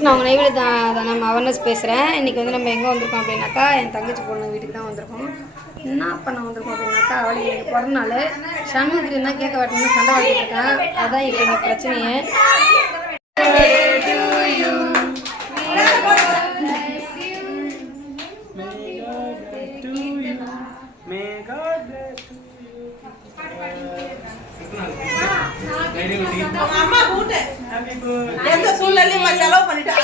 Friends, நான் உங்கள் நெய்வேலி நம்ம அவேர்னஸ் பேசுகிறேன். இன்றைக்கி வந்து நம்ம எங்கே வந்திருக்கோம் அப்படின்னாக்கா, என் தங்கச்சி பொண்ணு வீட்டுக்கு தான் வந்திருக்கோம். என்ன பண்ண வந்திருக்கோம் அப்படின்னாக்கா, அவளுக்கு எனக்கு பிறந்த நாள். சண்முகத்துக்கு இருந்தால் கேட்க வரணும்னு சண்டை வளர்த்துட்டு இருக்கேன். அதுதான் இப்போ எங்கள் பிரச்சனையே. செலவு பண்ணிட்டு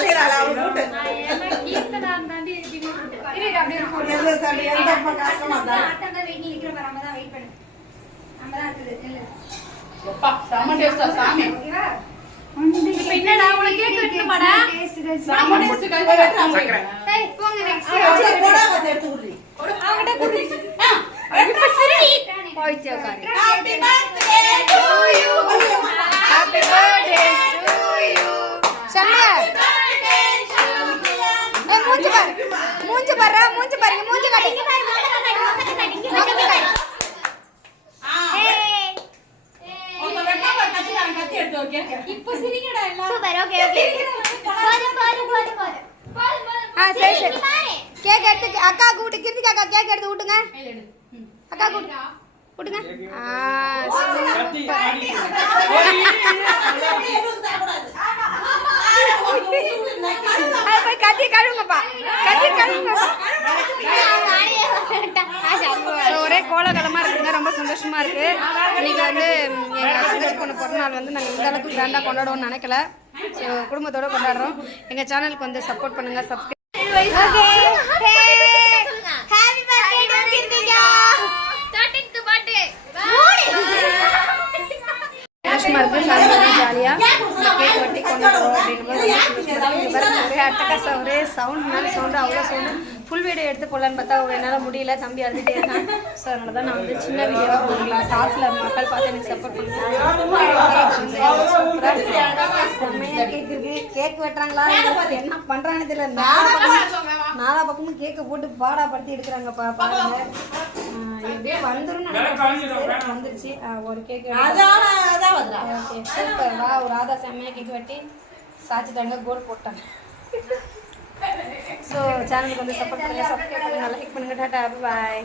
அக்கா கூட்டு கிருத்திகா அக்கா கேக் எடுத்து விட்டுங்க. அக்கா கூட்டு விட்டுங்க. போய் கத்தி கழுவுங்கப்பா, கத்தி கழுவுங்கப்பா. ஒரே கோலாகலமாக இருக்குங்க, ரொம்ப சந்தோஷமா இருக்கு. இன்னைக்கு வந்து எங்கள் தங்கச்சி பொண்ணு பிறந்த நாள் வந்து நாங்கள் இந்த அளவுக்கு கிராண்டாக கொண்டாடுவோம்னு நினைக்கல. ஸோ குடும்பத்தோடு கொண்டாடுறோம். எங்கள் சேனலுக்கு வந்து சப்போர்ட் பண்ணுங்க. ஜாலியாக கேக் வெட்டி கொண்டாடுறோம் அப்படின்னும்போது அட்டகாசம் ஒரே சவுண்ட் மேலே சவுண்டு அவ்வளோ சவுண்டு. ஃபுல் வீடியோ எடுத்து போடலான்னு பார்த்தா என்னால் முடியல, தம்பி அழுதுகிட்டே இருக்கான். ஸோ அதனால தான் நான் வந்து சின்ன வீடியோவாக போடலாம். ஸ்டார்ஸில் மக்கள் பார்த்து எனக்கு சப்போர்ட் பண்ணுறாங்க. செம்மையாக கேக் இருக்குது. கேக் வெட்டுறாங்களா என்ன பண்ணுறாங்கன்னு தெரியல. நாலா பக்கமும் கேக்கை போட்டு பாடாப்படுத்தி எடுக்கிறாங்கப்பா. பாருங்க எப்படியே வந்துடும் வந்துருச்சு. ஒரு கேக் சூப்பர் வா. ஒரு ராதா செம்மையாக கேக் வெட்டி சாச்சிட்டாங்க, கோல் போட்டாங்க. ஸோ சேனலுக்கு வந்து சப்போர்ட் பண்ணுங்கள், சப்ஸ்கிரைப் பண்ணுங்கள், லைக் பண்ணுங்கள். டாடா பாய்.